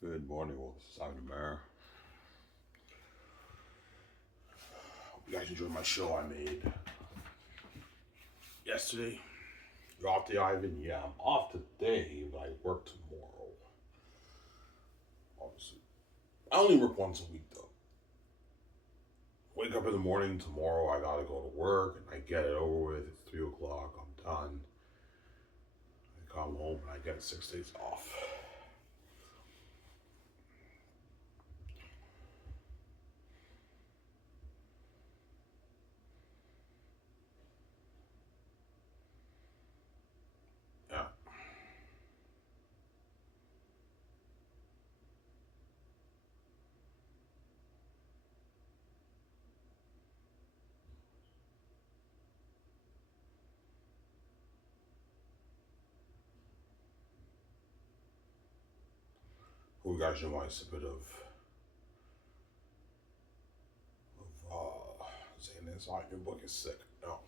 Good morning, well, this is Ivan Mayer. Hope you guys enjoyed my show I made yesterday. You're off today, Ivan? Yeah, I'm off today, but I work tomorrow. Obviously. I only work once a week, though. Wake up in the morning tomorrow, I gotta go to work, and I get it over with. It's 3 o'clock, I'm done. I come home, and I get 6 days off. Yeah. Who you guys know I a bit saying this, your book is sick. No.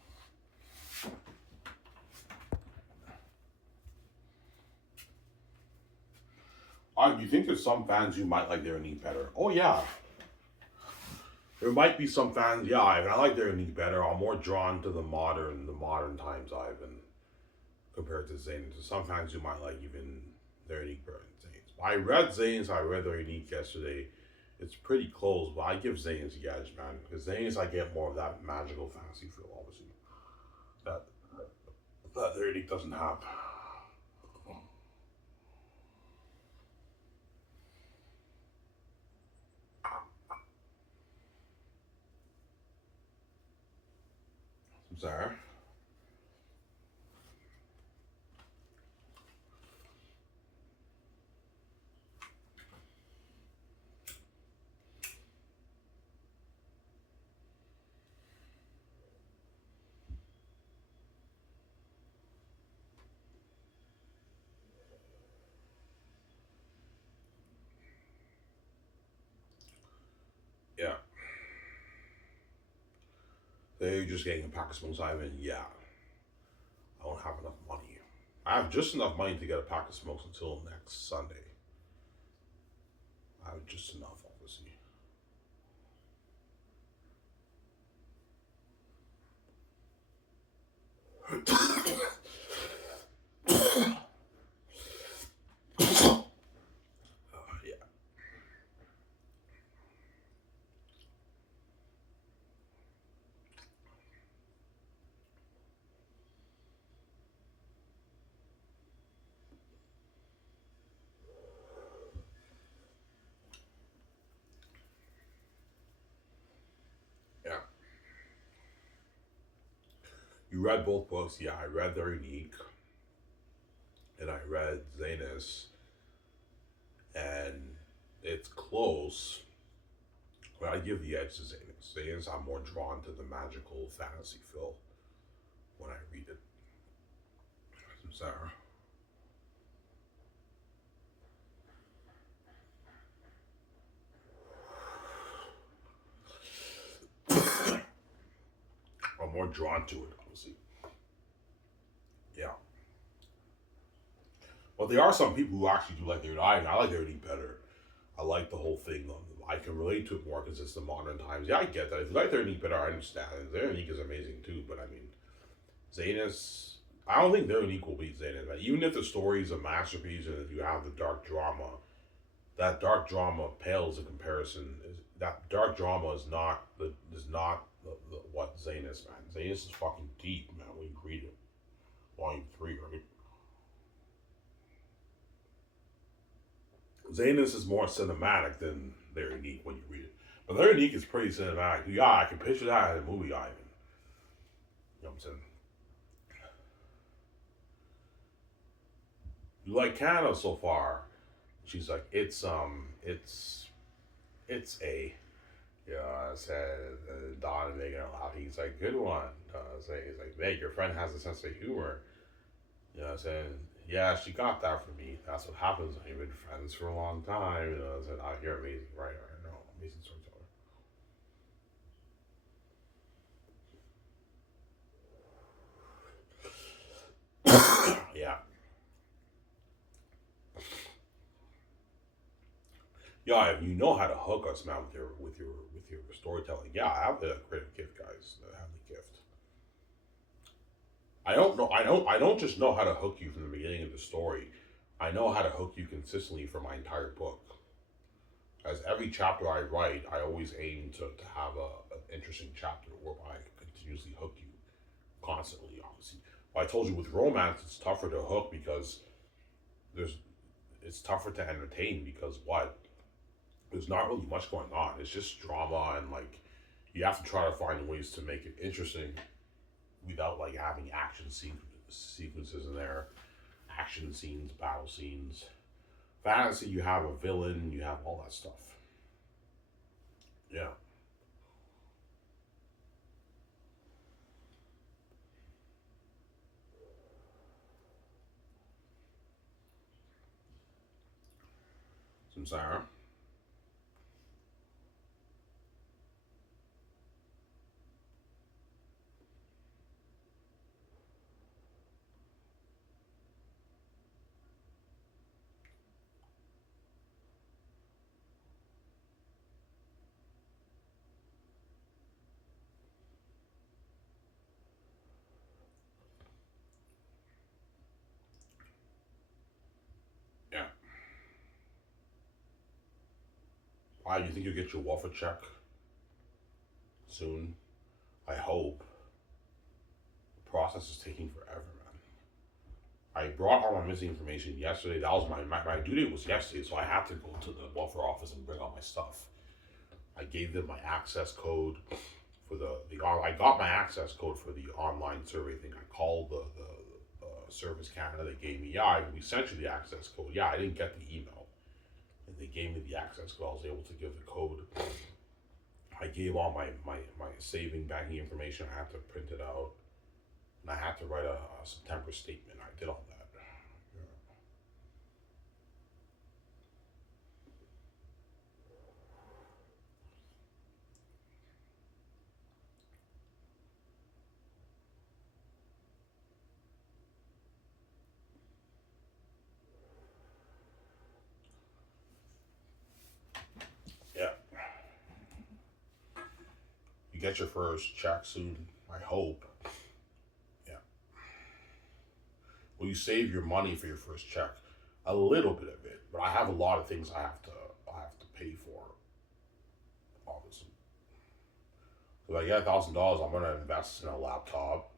You think there's some fans who might like their knee better? Oh yeah, there might be some fans. Yeah, I like their knee better. I'm more drawn to the modern times Ivan compared to Zayn. To some fans who might like even their unique better than Zayn's. I read Zayn's. I read their unique yesterday. It's pretty close, but I give Zayn's the edge, man. Because Zayn's, I get more of that magical fantasy feel, obviously. That that their unique doesn't have. I'm sorry. Yeah. They're just getting a pack of smokes, Ivan. Yeah. I don't have enough money. I have just enough money to get a pack of smokes until next Sunday. I have just enough, obviously. Yeah, yeah. You read both books? Yeah, I read They're Unique and I read Zanus, and it's close, but I give the edge to Zanus. Zanus, I'm more drawn to the magical fantasy feel when I read it. I'm sorry. I'm more drawn to it, obviously. Yeah. But there are some people who actually do like their I like their Unique better. I like the whole thing. I can relate to it more because it's the modern times. Yeah, I get that. If you like their Unique better, I understand. Their Unique is amazing too, but I mean, Zanus, I don't think their Unique will beat Zanus. But even if the story is a masterpiece and if you have the dark drama, that dark drama pales in comparison. That dark drama is not what Zanus, man. Zanus is fucking deep, man. When you read it, volume three, right? Zanus is more cinematic than their Unique when you read it. But their Unique is pretty cinematic. Yeah, I can picture that in a movie, Ivan. You know what I'm saying? You like Canada so far? She's like, it's a. Yeah, I said Don making it laugh. He's like, good one. He's like, Meg, your friend has a sense of humor. You know what I'm saying? Yeah, she got that from me. That's what happens when you've been friends for a long time. You know what I'm saying? Oh, you're amazing, right? I know, amazing storyteller. Yeah, Yeah, if you know how to hook us, man, with your storytelling. Yeah, I have the creative gift, guys. I have the gift. I don't know. I don't just know how to hook you from the beginning of the story. I know how to hook you consistently for my entire book. As every chapter I write, I always aim to have an interesting chapter whereby I can continuously hook you constantly. Obviously, but I told you with romance, it's tougher to hook because there's it's tougher to entertain because what there's not really much going on. It's just drama and like you have to try to find ways to make it interesting without like having sequences in there, action scenes, battle scenes. Fantasy, you have a villain, you have all that stuff. Yeah, Samsara. Yeah. Why you think you'll get your waffle check soon? I hope. The process is taking forever, man. I brought all my missing information yesterday. That was my due date was yesterday, so I had to go to the welfare office and bring all my stuff. I gave them my access code for I got my access code for the online survey thing. I called the Service Canada. They gave me we sent you the access code. Yeah, I didn't get the email, and they gave me the access code. I was able to give the code. I gave all my saving banking information. I had to print it out, and I had to write a September statement. I did all that. Yeah, you get your first check soon. I hope. Yeah. Will you save your money for your first check? A little bit of it, but I have a lot of things I have to pay for. Obviously, if I get $1,000, I'm gonna invest in a laptop.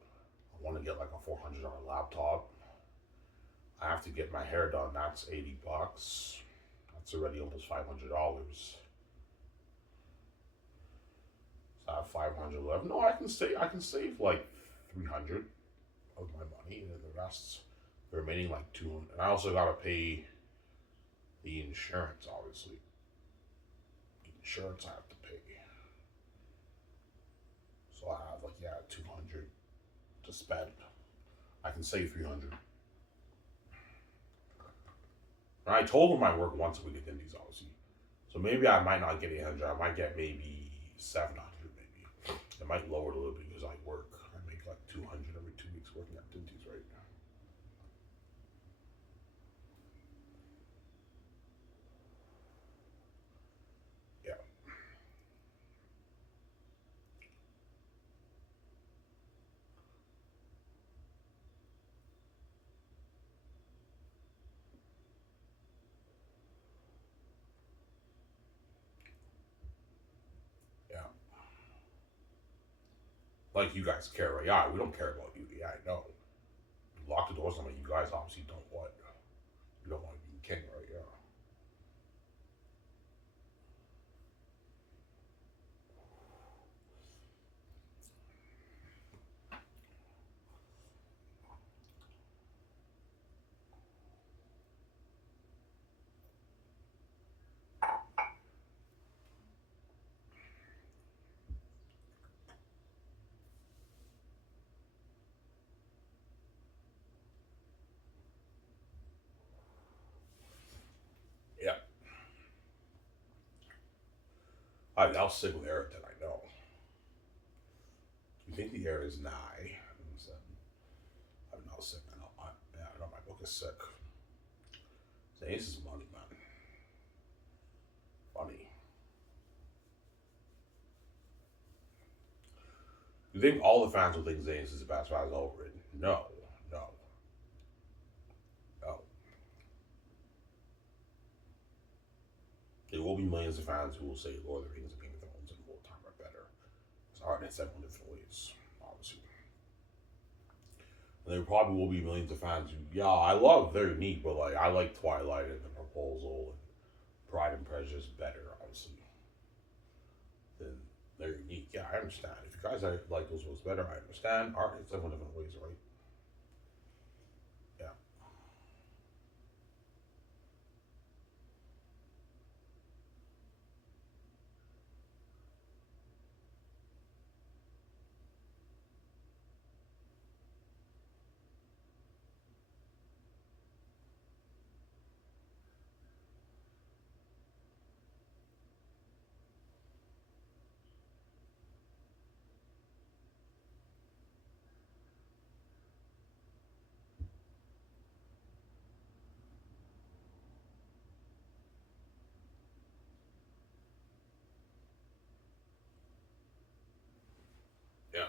I want to get like a $400 laptop. I have to get my hair done. That's $80. That's already almost $500. So I have 500 left. No, I can save like 300 of my money, and then the rest, the remaining like 200. And I also gotta pay the insurance. Obviously, the insurance I have to pay. So I have like 200 to spend. I can save 300. And I told them I work once a week at Indies, obviously. So maybe I might not get 800. I might get maybe 700. Maybe it might lower it a little bit because I work. I make like 200 every 2 weeks working at Dinties, right? Yeah, yeah. Like you guys care, right? Yeah, we don't care about you. Yeah, I know. You lock the doors on me. You guys obviously don't what? You don't want to be king, right? Yeah, yeah. I'll stick with Eric. Then I know. You think the air is nigh? I'm not sick. I know my book is sick. So this is money, man. You think all the fans will think Zayn is the best fans overrated? No, no, no. There will be millions of fans who will say Lord of the Rings and Game of Thrones and War Time are better. It's art in several different ways, obviously. And there probably will be millions of fans who, yeah, I love they're neat, but like I like Twilight and The Proposal and Pride and Prejudice better, obviously, than they're unique. Yeah, I understand. If you guys like those books better, I understand. Art in several different ways, right? Yeah, yeah,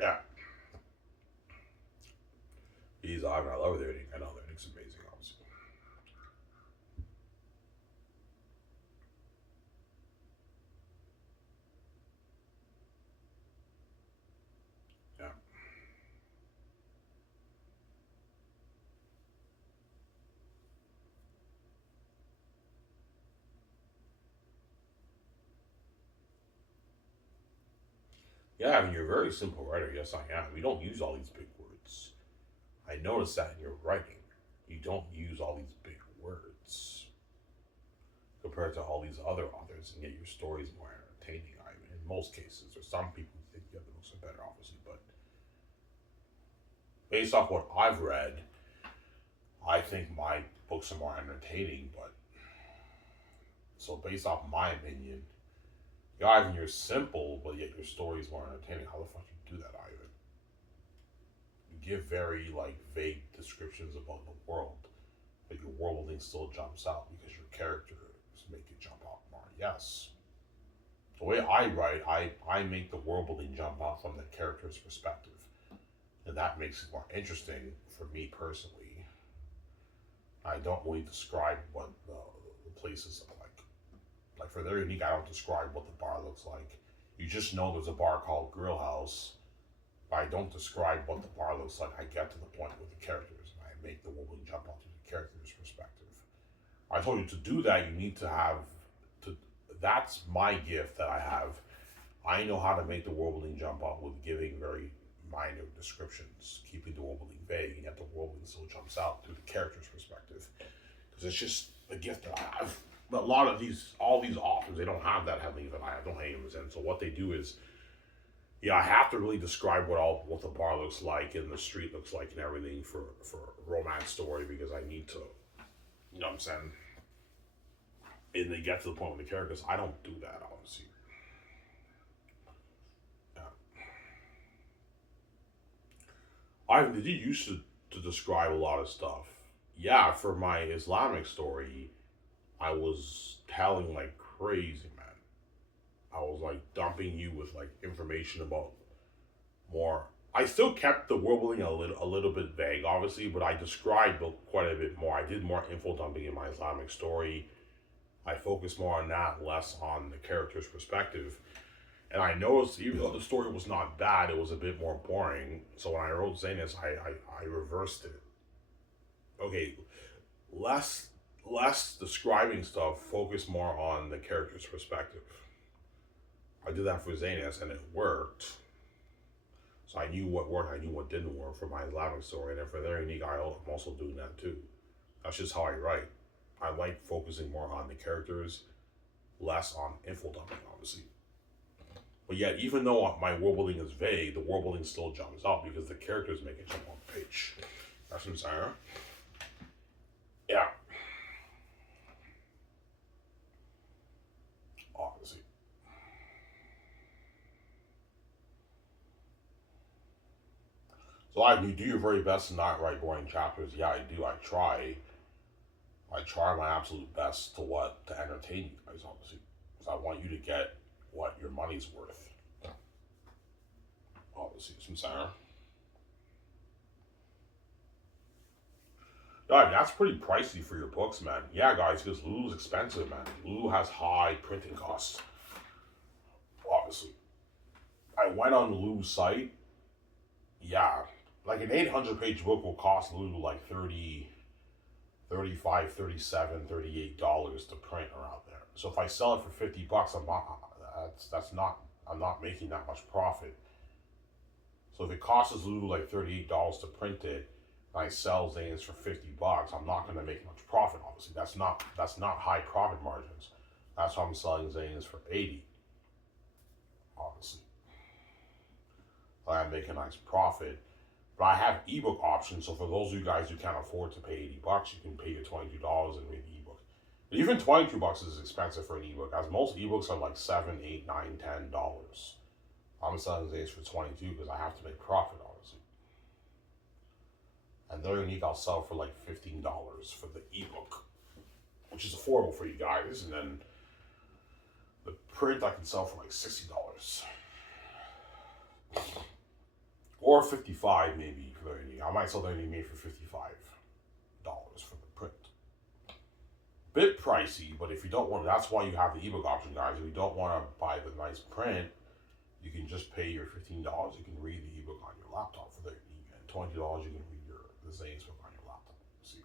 yeah. I love their ending. I know their ending's amazing, obviously. Yeah, yeah. I mean, you're a very simple writer. Yes, I am. We don't use all these big words. I noticed that in your writing. You don't use all these big words compared to all these other authors, and yet your story is more entertaining. I mean, in most cases, there's some people who think the other books are better, obviously, but based off what I've read, I think my books are more entertaining. But so, based off my opinion, yeah, Ivan, you're simple, but yet your story is more entertaining. How the fuck you do that, Ivan? You give very like vague descriptions about the world, but your world building still jumps out because your characters make it jump out more. Yes, the way I write, I make the world building jump out from the character's perspective, and that makes it more interesting for me personally. I don't really describe what the places look like. Like for their unique, I don't describe what the bar looks like. You just know there's a bar called Grill House, but I don't describe what the bar looks like. I get to the point with the characters, and I make the world building jump out to the character's perspective. I told you to do that. You need to have to. That's my gift that I have. I know how to make the world building jump out with giving very minor descriptions, keeping the world building vague, and yet the world building still jumps out through the character's perspective. Because it's just a gift that I have. But a lot of all these authors, they don't have that heading that I have. Don't hate them, and so what they do is, yeah, I have to really describe what the bar looks like and the street looks like and everything for a romance story because I need to, you know what I'm saying. And they get to the point with the characters. I don't do that, obviously. Yeah. I did you used to describe a lot of stuff. Yeah, for my Islamic story, I was telling like crazy, man. I was like dumping you with like information about more. I still kept the world building a little bit vague, obviously, but I described quite a bit more. I did more info dumping in my Islamic story. I focused more on that, less on the character's perspective. And I noticed, even though the story was not bad, it was a bit more boring. So when I wrote Zanus, I reversed it. Okay, less describing stuff, focus more on the character's perspective. I did that for Zanus, and it worked. So I knew what worked, I knew what didn't work for my Islamic story, and then for their unique, I'm also doing that too. That's just how I write. I like focusing more on the characters, less on info dumping, obviously. But yet, even though my world building is vague, the world building still jumps out because the characters make it jump on the page. That's what I'm saying. Yeah. Obviously. So you do your very best to not write boring chapters. Yeah, I do. I try. I try my absolute best to entertain you guys, obviously, because I want you to get what your money's worth. Obviously, some Sarah. Yeah, that's pretty pricey for your books, man. Yeah, guys, because Lulu's expensive, man. Lulu has high printing costs. Obviously, I went on Lulu's site. Yeah, like an 800-page book will cost Lulu like 30, 35, 37, $38 to print around there. So if I sell it for $50, I'm not making that much profit. So if it costs Lulu like $38 to print it, and I sell Zanus for $50, I'm not going to make much profit. Obviously, that's not high profit margins. That's why I'm selling Zanus for 80. Obviously, I make a nice profit. But I have ebook options, so for those of you guys who can't afford to pay $80, you can pay your $22 and read the ebook. But even $22 is expensive for an ebook, as most ebooks are like $7, $8, $9, $10. I'm selling Zanus for $22 because I have to make profit, obviously. And they're unique. I'll sell for like $15 for the ebook, which is affordable for you guys. And then the print I can sell for like $60. Or $55 maybe for their unique. I might sell their unique for $55 for the print. Bit pricey, but if you don't want, that's why you have the ebook option, guys. If you don't want to buy the nice print, you can just pay your $15. You can read the ebook on your laptop for their unique, and $20 you can read the Zanus book on your laptop. See,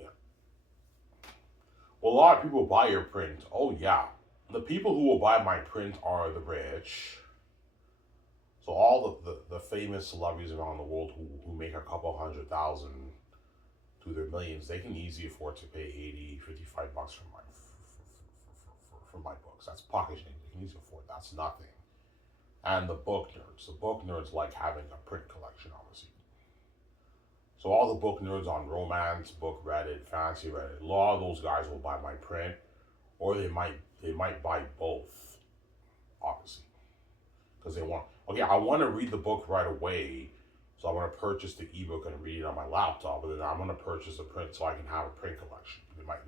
yeah. Well, a lot of people buy your print. Oh yeah, the people who will buy my print are the rich. So all the famous celebrities around the world who make a couple $100,000 to their millions, they can easily afford to pay $80, $55 for my books. That's pocket change. They can easily afford. That's nothing. And the book nerds like having a print collection, obviously. So all the book nerds on romance, book Reddit, fantasy Reddit, a lot of those guys will buy my print, or they might buy both, obviously, because they want. Okay, I want to read the book right away, so I want to purchase the ebook and read it on my laptop. But then I'm going to purchase a print so I can have a print collection. They might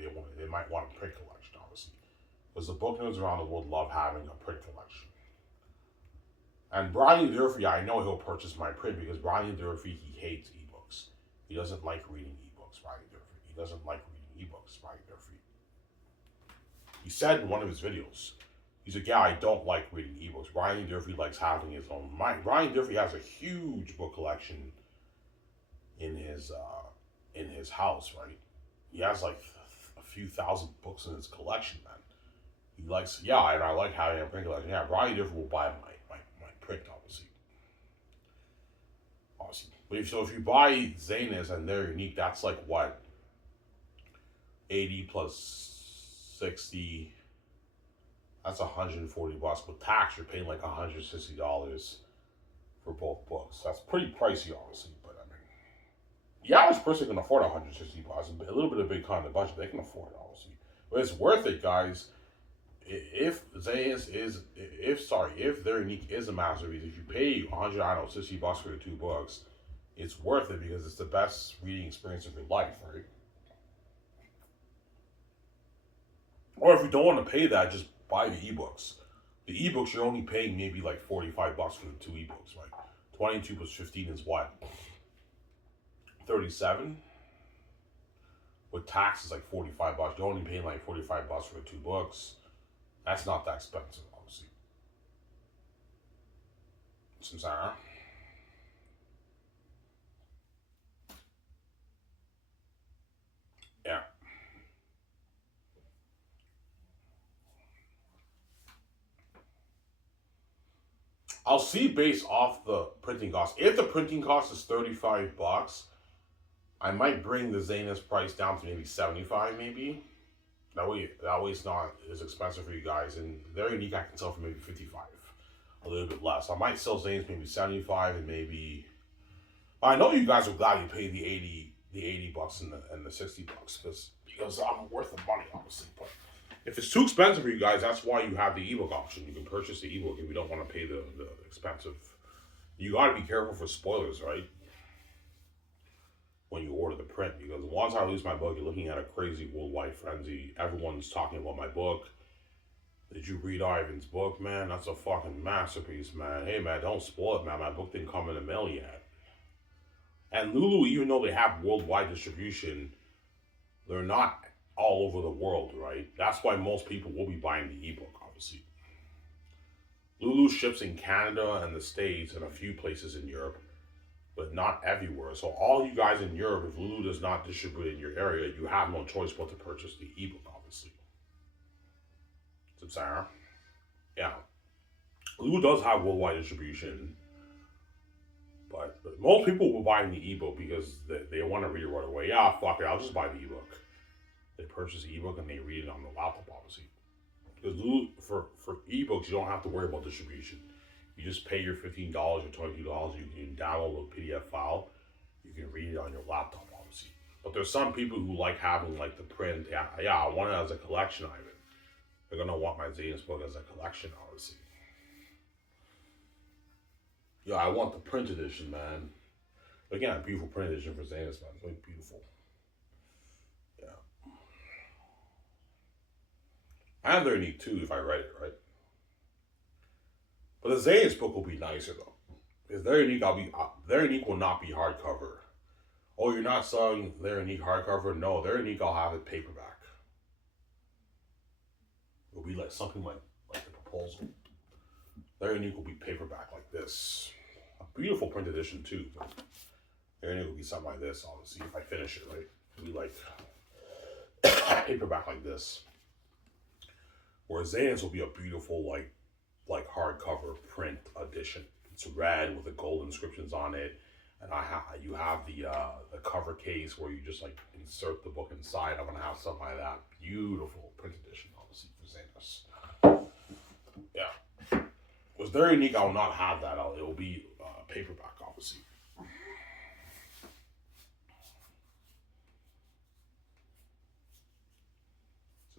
want a print collection, obviously, because the book nerds around the world love having a print collection. And Brian Durfee, I know he'll purchase my print because Brian Durfee, he hates ebooks. He doesn't like reading ebooks. Brian Durfee, he doesn't like reading ebooks. Brian Durfee. He said in one of his videos. He's like, yeah, I don't like reading ebooks. Brian Durfee likes having his own mind. Brian Durfee has a huge book collection in his house, right? He has like a few thousand books in his collection, man. He likes, yeah, and I like having a print collection. Yeah, Brian Durfee will buy my print, obviously. But if you buy Zanus and they're unique, that's like what? 80 plus 60. That's $140. With tax, you're paying like $160 for both books. That's pretty pricey, obviously, but I mean, the average person can afford $160. A little bit of big kind of budget, they can afford it, obviously. But it's worth it, guys. If Zanus if their unique is a masterpiece, if you pay $60 for the two books, it's worth it because it's the best reading experience of your life, right? Or if you don't want to pay that, just buy the ebooks. The ebooks you're only paying maybe like $45 for the two ebooks. Like 22 plus 15 is what? 37? With taxes like $45. You're only paying like $45 for the two books. That's not that expensive, obviously. Samsara. Yeah. I'll see based off the printing cost. If the printing cost is $35, I might bring the Zanus price down to maybe 75, maybe. That way it's not as expensive for you guys. And they're unique. I can sell for maybe 55, a little bit less. I might sell Zanus maybe 75 and maybe. I know you guys are glad you paid the 80 bucks and the 60 bucks because I'm worth the money, obviously. But if it's too expensive for you guys, that's why you have the ebook option. You can purchase the ebook if you don't want to pay the expensive. You got to be careful for spoilers, right? When you order the print, because once I lose my book, you're looking at a crazy worldwide frenzy. Everyone's talking about my book. Did you read Ivan's book, man? That's a fucking masterpiece, man. Hey, man, don't spoil it, man. My book didn't come in the mail yet. And Lulu, even though they have worldwide distribution, they're not all over the world, right? That's why most people will be buying the ebook, obviously. Lulu ships in Canada and the States and a few places in Europe, but not everywhere. So all you guys in Europe, if Lulu does not distribute in your area, you have no choice but to purchase the ebook, obviously. Sarah. Yeah. Lulu does have worldwide distribution, but most people will buy the ebook because they want to read it right away. Yeah, fuck it, I'll just buy the ebook. They purchase the ebook and they read it on the laptop, obviously. Because for ebooks, you don't have to worry about distribution. You just pay your $15 or $22. You can download a PDF file. You can read it on your laptop, obviously. But there's some people who like having like the print. Yeah, I want it as a collection item. They're gonna want my Zanus book as a collection, obviously. Yeah, I want the print edition, man. Again, a beautiful print edition for Zanus, man. It's really beautiful. Yeah. And they're neat too if I write it, right? But the Zanus book will be nicer though. Because their unique, their unique will not be hardcover. Oh, you're not selling their unique hardcover? No, their unique I'll have it paperback. It'll be like something like the proposal. Their unique will be paperback like this. A beautiful print edition too. But their unique will be something like this. Obviously, if I finish it right, it'll be like paperback like this. Whereas Zanus will be a beautiful like hardcover print edition. It's red with the gold inscriptions on it, and you have the cover case where you just like insert the book inside. I'm gonna have something like that. Beautiful print edition, obviously for Zanus. Yeah, it was very unique. I will not have that. It will be paperback, obviously.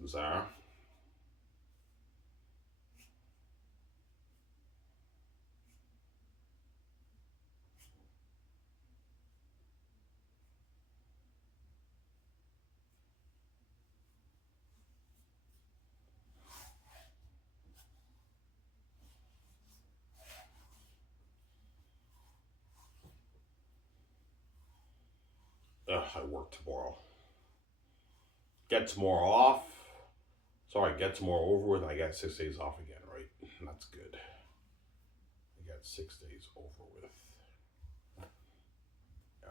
Cesar. I work tomorrow. Get tomorrow off. Sorry, get tomorrow over with, and I got 6 days off again, right? That's good. I got 6 days over with. Yeah.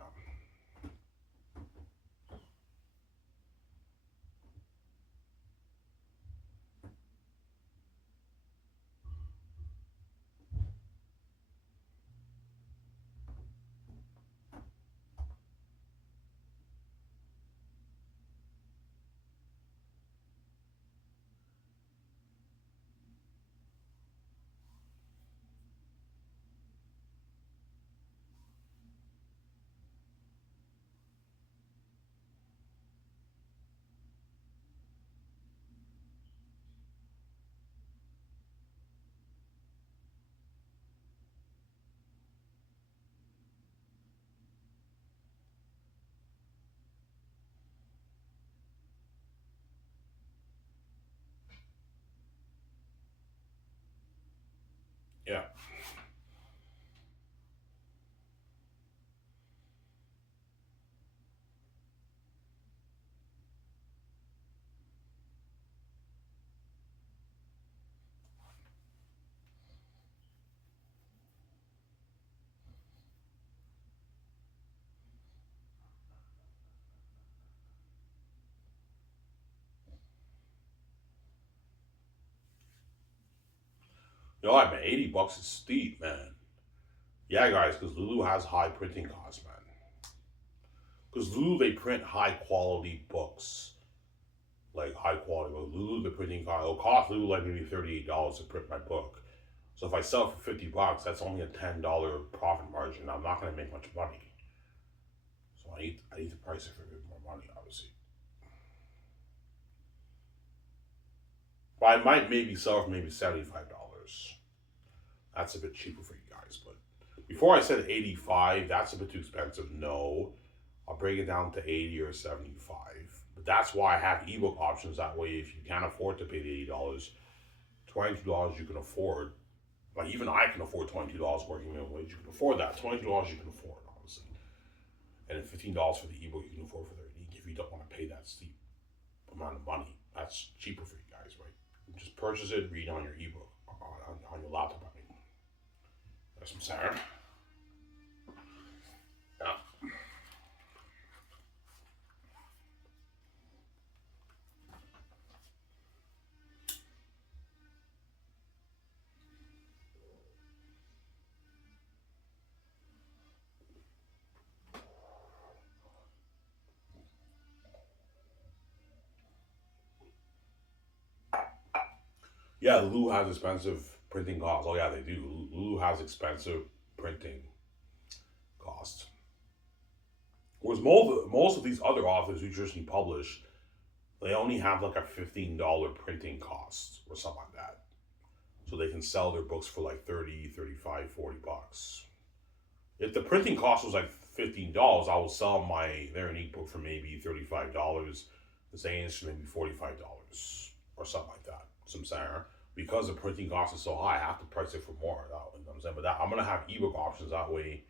Yeah. I mean, $80 is steep, man. Yeah, guys, because Lulu has high printing costs, man. Because Lulu, they print high quality books. Like high quality. But Lulu, the printing cost, it'll cost Lulu like maybe $38 to print my book. So if I sell it for $50, that's only a $10 profit margin. I'm not going to make much money. So I need to price it for a bit more money, obviously. But I might maybe sell it for maybe $75. That's a bit cheaper for you guys. But before I said 85, that's a bit too expensive. No, I'll break it down to 80 or 75. But that's why I have ebook options. That way, if you can't afford to pay the $80, $22 you can afford. Like even I can afford $22 working minimum wage. You can afford that. $22 you can afford, obviously. And then $15 for the ebook you can afford for their ebook if you don't want to pay that steep amount of money. That's cheaper for you guys, right? Just purchase it, read on your ebook on your laptop. I mean, that's what I'm saying. Yeah. Yeah, Lulu has expensive printing costs. Oh yeah, they do. Lulu has expensive printing costs. Whereas most of these other authors who traditionally publish, they only have like a $15 printing cost or something like that. So they can sell their books for like 30, 35, $40. If the printing cost was like $15, I will sell my their unique book for maybe $35. The Zane's for maybe $45 or something like that. Some center. Because the printing cost is so high, I have to price it for more. You know what I'm saying? But I'm gonna have ebook options that way.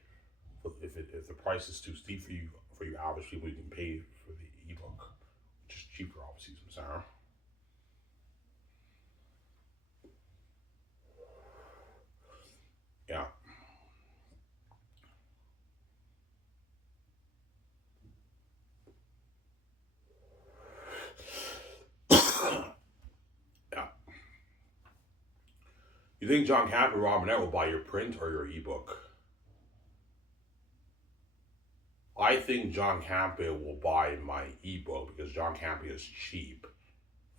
If the price is too steep for you average people, you can pay for the ebook, which is cheaper, obviously. Some center. Yeah, yeah. You think John Cap and Robinette will buy your print or your ebook? I think John Campbell will buy my ebook because John Campbell is cheap.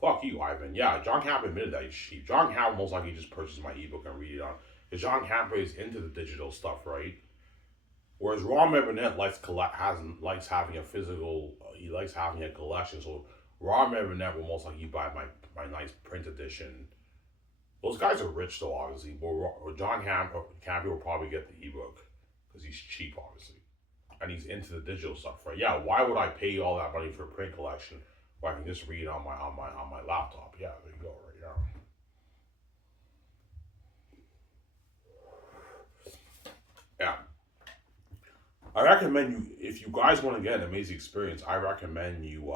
Fuck you, Ivan. Yeah, John Campbell admitted that he's cheap. John Campbell most likely just purchased my ebook and read it on. Because John Campbell is into the digital stuff, right? Whereas Ron Burnett likes having a physical. He likes having a collection. So Ron Burnett will most likely buy my nice print edition. Those guys are rich, though, obviously. But Campbell will probably get the ebook because he's cheap, obviously, and he's into the digital stuff, right? Yeah, why would I pay all that money for a print collection where I can just read on my laptop? Yeah, there you go, right? Yeah, yeah. I recommend you if you guys want to get an amazing experience. I recommend you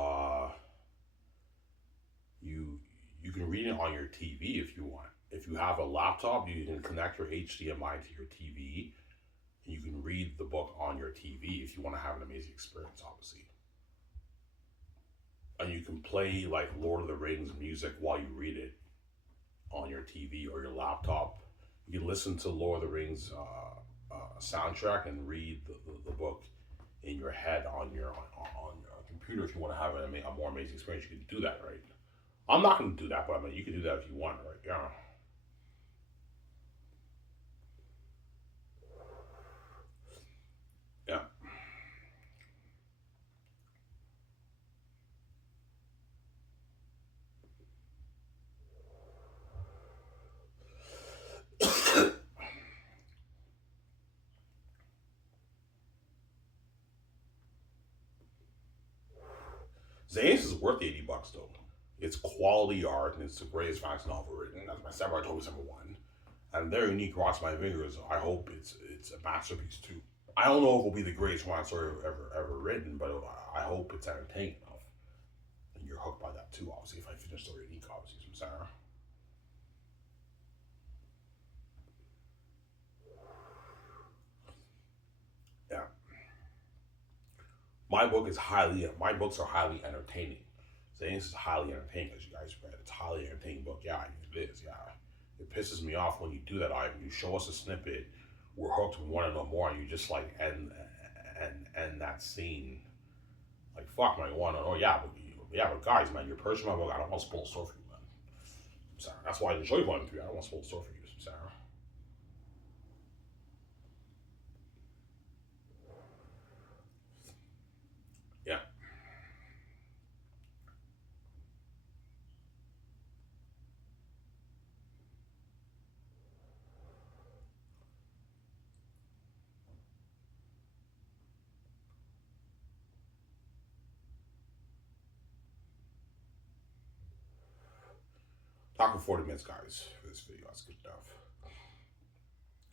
you can read it on your TV if you want. If you have a laptop, you can connect your HDMI to your TV, and you can read the book on your TV if you want to have an amazing experience, obviously. And you can play like Lord of the Rings music while you read it on your TV or your laptop. You can listen to Lord of the Rings soundtrack and read the book in your head on your computer if you want to have a more amazing experience. You can do that, right? I'm not going to do that, but I mean, you can do that if you want, right? Yeah. Yeah. Zane's is worth the $80 though. It's quality art and it's the greatest fantasy novel written. That's my samurai told number one. And Very Unique cross my fingers. I hope it's a masterpiece too. I don't know if it'll be the greatest romance story ever written, but I hope it's entertaining enough. And you're hooked by that too, obviously, if I finish Very Unique, obviously, from Sarah. Yeah. My books are highly entertaining. Saying this is highly entertaining, as you guys read. It's a highly entertaining book. Yeah, it is, yeah. It pisses me off when you do that, Ivan. You show us a snippet, we're hooked, we want to know more, and you just like end that scene. Like, fuck, man, you want to know? Yeah, but guys, man, you're purchasing my book. I don't want to spoil the story for you, man. I'm sorry. That's why I enjoy Volume 3. I don't want to spoil the story for you, Sarah. Yeah. Talking 40 minutes, guys, for this video. That's good enough.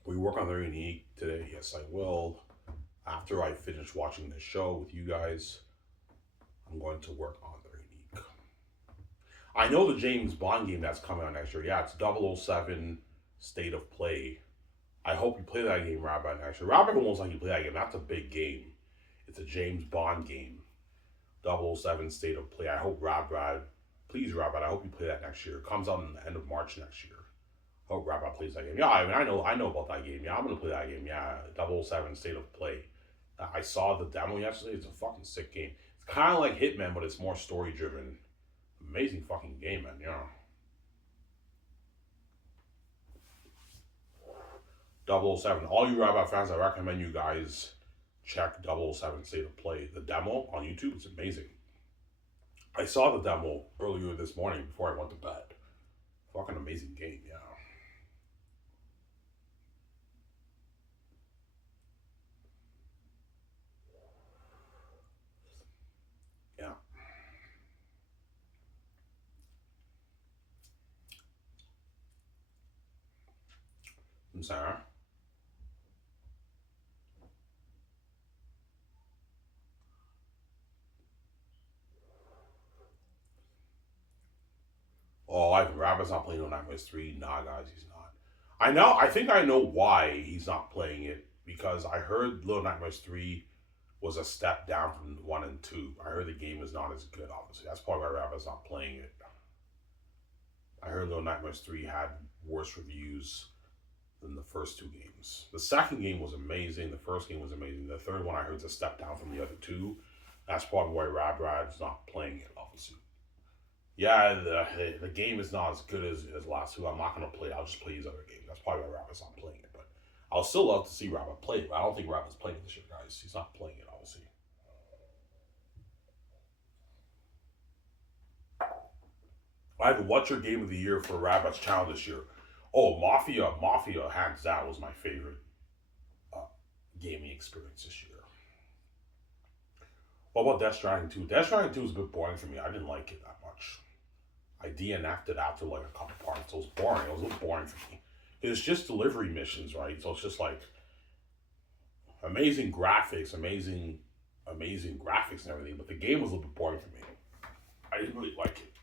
We work on Very Unique today? Yes, I will. After I finish watching this show with you guys, I'm going to work on Very Unique. I know the James Bond game that's coming out next year. Yeah, it's 007 State of Play. I hope you play that game, Rabbi, next year. Rabbi won't like you play that game. That's a big game. It's a James Bond game. 007 State of Play. I hope please, Rabbi, I hope you play that next year. It comes out in the end of March next year. I hope Rabbi plays that game. Yeah, I mean, I know about that game. Yeah, I'm gonna play that game. Yeah, 007 State of Play. I saw the demo yesterday. It's a fucking sick game. It's kind of like Hitman, but it's more story driven. Amazing fucking game, man. Yeah. 007. All you Rabbi fans, I recommend you guys check 007 State of Play. The demo on YouTube is amazing. I saw the demo earlier this morning before I went to bed. Fucking amazing game, yeah. Yeah. I'm sorry. Oh, Ivan Rabbitt's not playing No Nightmares 3. Nah, guys, he's not. I think I know why he's not playing it. Because I heard Little Nightmares 3 was a step down from 1 and 2. I heard the game is not as good, obviously. That's probably why Rabbitt's not playing it. I heard Little Nightmares 3 had worse reviews than the first two games. The second game was amazing. The first game was amazing. The third one I heard is a step down from the other two. That's probably why Rad's not playing it, obviously. Yeah, the game is not as good as last two. I'm not going to play it. I'll just play these other games. That's probably why Rabbit's not playing it. But I'll still love to see Rabbit play it. But I don't think Rabbit's playing it this year, guys. He's not playing it, obviously. Ivan, what's your game of the year for Rabbit's channel this year? Oh, Mafia, hands down, was my favorite uh, gaming experience this year. What about Death Stranding 2? Death Stranding 2 was a bit boring for me. I didn't like it that much. I DNF'd it after like a couple parts. It was boring. It was a little boring for me. It's just delivery missions, right? So it's just like amazing graphics, amazing graphics and everything. But the game was a little bit boring for me. I didn't really like it.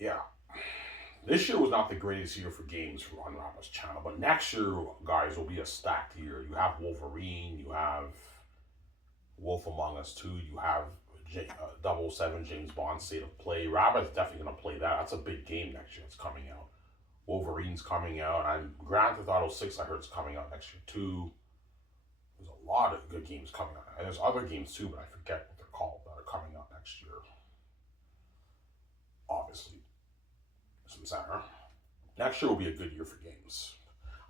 Yeah. This year was not the greatest year for games for Unravel's channel, but next year, guys, will be a stacked year. You have Wolverine, you have Wolf Among Us 2, you have 007 James Bond State of Play. Rabbit's definitely going to play that. That's a big game next year. It's coming out. Wolverine's coming out. And Grand Theft Auto 6, I heard, is coming out next year too. There's a lot of good games coming out. And there's other games too, but I forget what they're called that are coming out next year. Obviously. Some center. Next year will be a good year for games.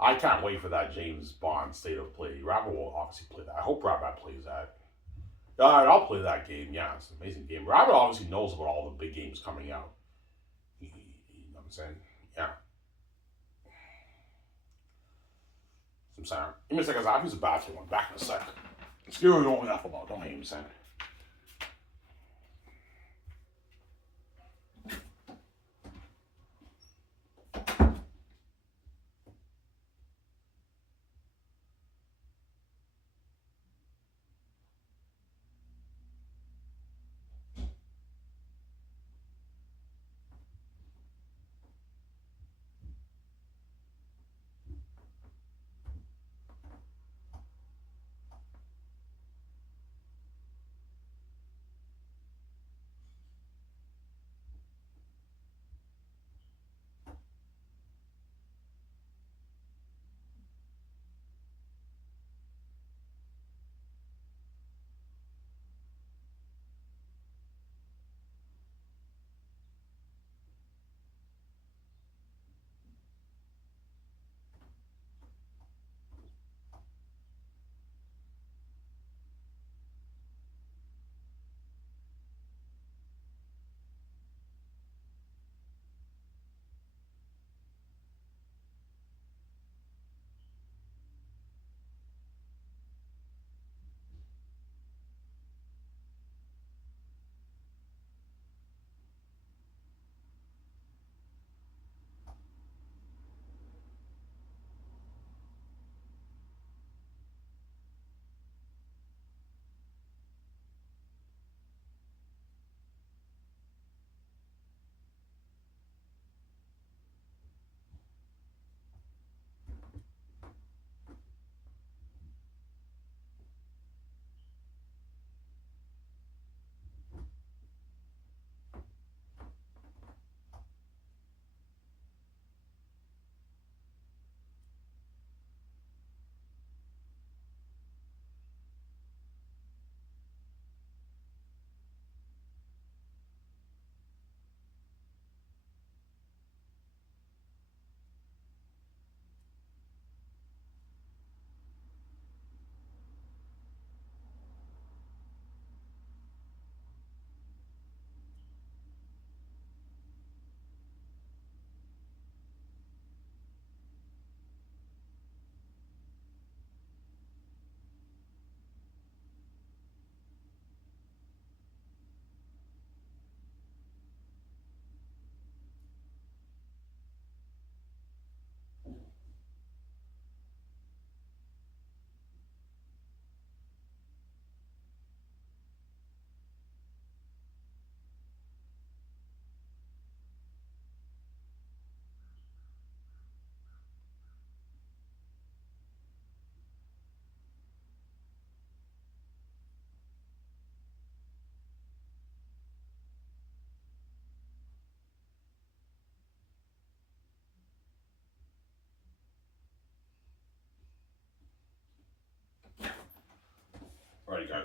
I can't wait for that James Bond State of Play. Rabbit will obviously play that. I hope Rabbit plays that. Alright, I'll play that game. Yeah, it's an amazing game. Rabbit obviously knows about all the big games coming out. You know what I'm saying? Yeah. Some center. Give me a second, I'll use the bathroom. I'm back in a sec. Screw you enough about, don't hate him, saying.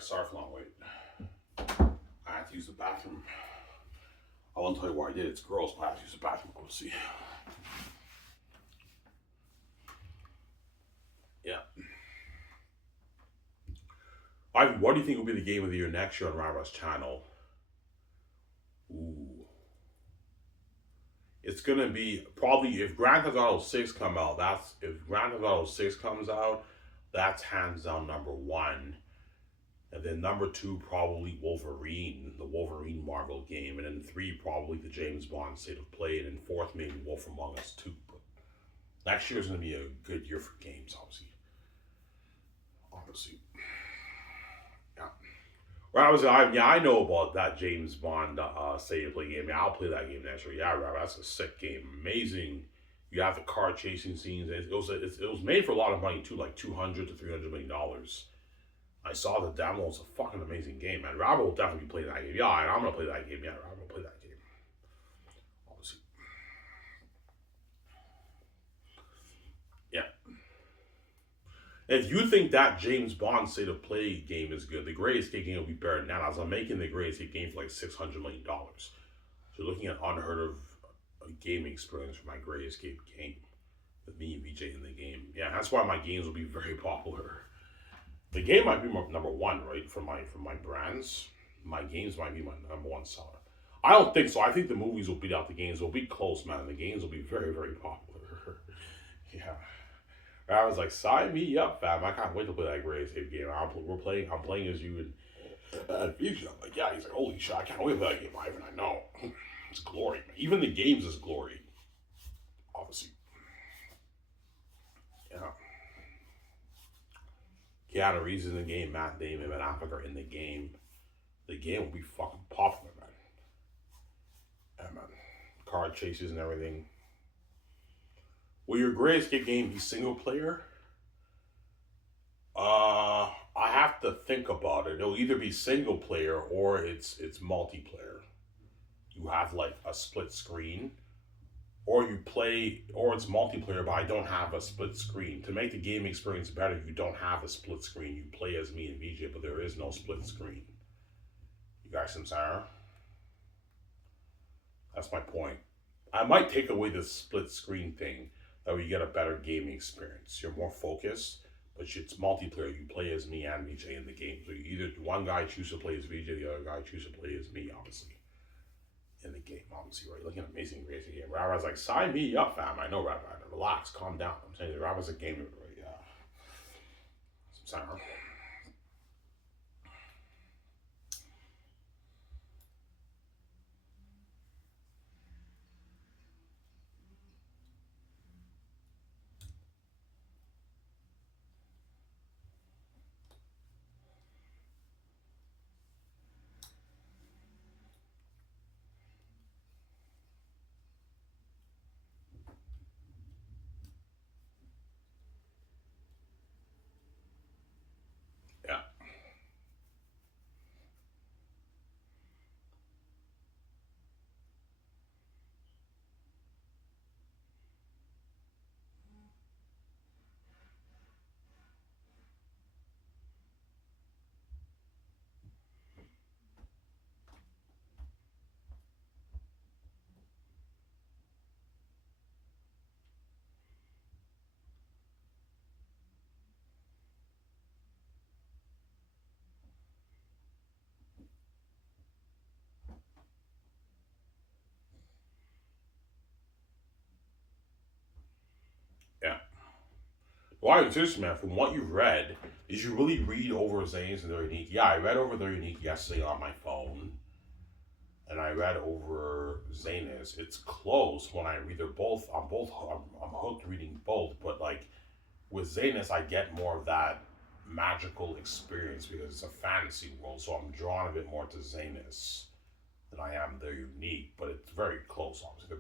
sorry for long wait. I had to use the bathroom. I won't tell you why I did. It's gross, but I had to use the bathroom. Go see. Yeah. Ivan, what do you think will be the game of the year next year on Rava's channel? Ooh. It's gonna be probably if Grand Theft Auto 6 come out, if Grand Theft Auto 6 comes out, that's hands down number one. And then number two, probably Wolverine, the Wolverine Marvel game. And then three, probably the James Bond State of Play. And then fourth, maybe Wolf Among Us 2. But next year is going to be a good year for games, obviously. Obviously. Yeah. Well, I know about that James Bond State of Play game. Yeah, I'll play that game next year. Yeah, Rob, that's a sick game. Amazing. You have the car chasing scenes. It was made for a lot of money, too, like $200 to $300 million. I saw the demo. It's a fucking amazing game, man. Robert will definitely be playing that game. Yeah, and I'm going to play that game. Yeah, Robert will play that game. Obviously. Yeah. If you think that James Bond State of Play game is good, the Gray Escape game will be better than that. As I'm making the Gray Escape game for like $600 million. So you're looking at unheard of gaming experience for my Gray Escape game. With me and VJ in the game. Yeah, that's why my games will be very popular. The game might be my number one, right? For my brands, my games might be my number one seller. I don't think so. I think the movies will beat out the games. It'll be close, man. The games will be very, very popular. Yeah. I was like, sign me up, fam. I can't wait to play that Gray Escape game. I'm playing as you and Fusion. I'm like, yeah. He's like, holy shit, I can't wait to play that game, Ivan. I know. It's glory. Even the games is glory. Obviously. Yeah. Keanu Reeves in the game, Matt Damon, and Affleck are in the game. The game will be fucking popular, man. Yeah, man. Car chases and everything. Will your Gray Escape game be single player? I have to think about it. It'll either be single player or it's multiplayer. You have like a split screen. Or you play, or it's multiplayer, but I don't have a split screen. To make the game experience better, you don't have a split screen. You play as me and VJ, but there is no split screen. You guys see Sarah? That's my point. I might take away the split screen thing, that way you get a better gaming experience. You're more focused, but it's multiplayer. You play as me and VJ in the game. So you either one guy chooses to play as VJ, the other guy chooses to play as me, obviously. In the game, obviously, right? Looking at an amazing racing game. Rabbi's like, sign me up, fam. I know, Rabbi. Relax, calm down. I'm saying, Rabbi's a gamer, right? Yeah. Some sound. Yeah. Yeah. Well, I'm serious, man. From what you've read, did you really read over Zanis and Their Unique? Yeah, I read over Their Unique yesterday on my phone. And I read over Zanis. It's close when I read. They're both. I'm hooked reading both. But like with Zanis, I get more of that magical experience because it's a fantasy world. So I'm drawn a bit more to Zanis than I am Their Unique. But it's very close. Obviously,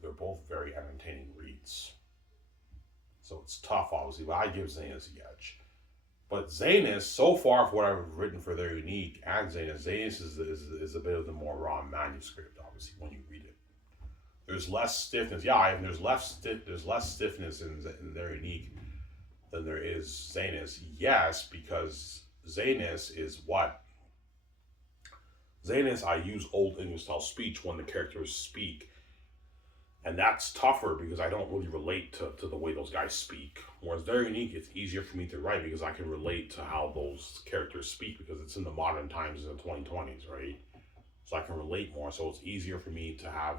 they're both very entertaining reads. So it's tough, obviously, but I give Zanis the edge. But Zanis, so far for what I've written for Their Unique and Zanis is a bit of the more raw manuscript, obviously, when you read it. There's less stiffness. Yeah, and there's less stiffness in Their Unique than there is Zanis. Yes, because Zayness is what? Zayness, I use Old English style speech when the characters speak. And that's tougher because I don't really relate to the way those guys speak. Whereas Very Unique, it's easier for me to write because I can relate to how those characters speak because it's in the modern times in the 2020s, right? So I can relate more. So it's easier for me to have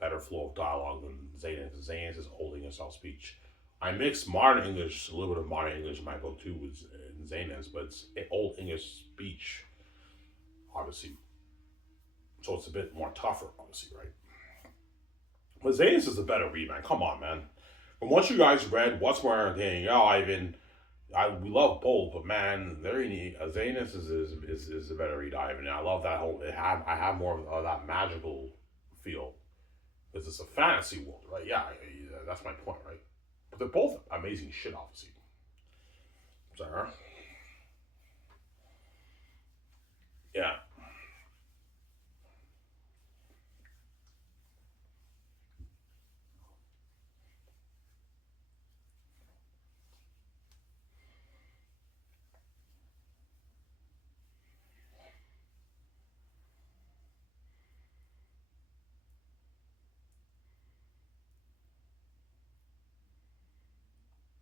better flow of dialogue than Zayness. Zayness is Old English style speech. I mix modern English, a little bit of modern English in my book too with Zayness, but it's Old English speech, obviously. So it's a bit more tougher, obviously, right? But Zayness is a better read, man. Come on, man. From what you guys read, what's more entertaining? Oh, Ivan, we love both, but man, very neat. Zayness is a better read, Ivan. And I love that whole. I have more of that magical feel. Because it's a fantasy world, right? Yeah, that's my point, right? But they're both amazing shit, obviously. Sarah? Yeah.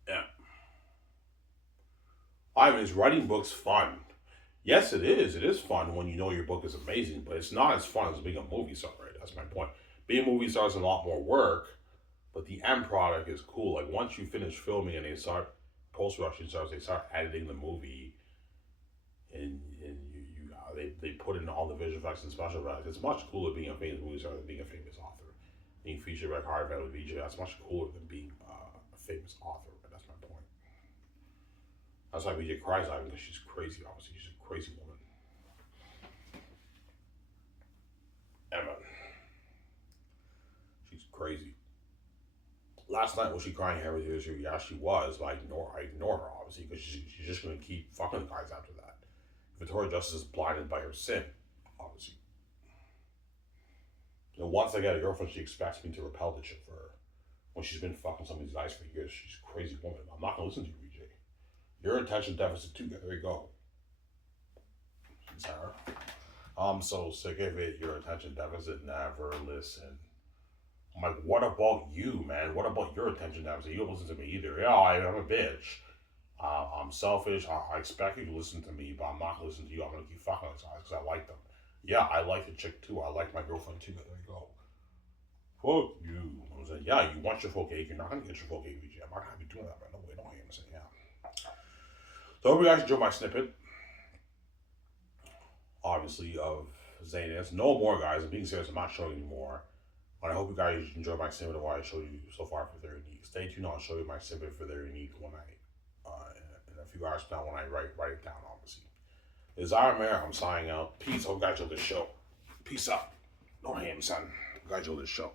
Yeah. Ivan, is writing books fun? Yes, it is. It is fun when you know your book is amazing, but it's not as fun as being a movie star, right? That's my point. Being a movie star is a lot more work, but the end product is cool. Like once you finish filming and they start post production starts, they start editing the movie, and they put in all the visual effects and special effects. It's much cooler being a famous movie star than being a famous author. Being featured by Harvey with VJ, that's much cooler than being a famous author. But that's my point. That's why VJ cries out because she's crazy. Obviously, she's a crazy woman. Emma, she's crazy. Last night was she crying every day? Yeah, she was, but I ignore her obviously because she's just gonna keep fucking guys after that. Victoria Justice is blinded by her sin, obviously. And once I get a girlfriend, she expects me to repel the chick for her. When she's been fucking some of these guys for years, she's a crazy woman. I'm not gonna listen to you, VJ. Your attention deficit too. There you go, Sarah. I'm so sick of it. Your attention deficit. Never listen. I'm like, what about you, man? What about your attention deficit? You don't listen to me either. Yeah, I'm a bitch. I'm selfish. I expect you to listen to me, but I'm not gonna listen to you. I'm gonna keep fucking with guys because I like them. Yeah, I like the chick too. I like my girlfriend too. There you go. Fuck you. I was like, yeah, you want your full cake. You're not gonna get your full cake, VJ. I'm not gonna be doing that, man. No way, no way. I'm saying, yeah. So I hope you guys enjoyed my snippet, obviously, of Zayness. No more, guys. I'm being serious. I'm not showing you more. But I hope you guys enjoyed my snippet of what I showed you so far for their unique. Stay tuned. I'll show you my snippet for their unique when in a few hours from now when I write it down, obviously. It's Iron Man. I'm signing out. Peace. Hope you guys enjoyed the show. Peace out. No ham, son. Hope you guys enjoyed the show.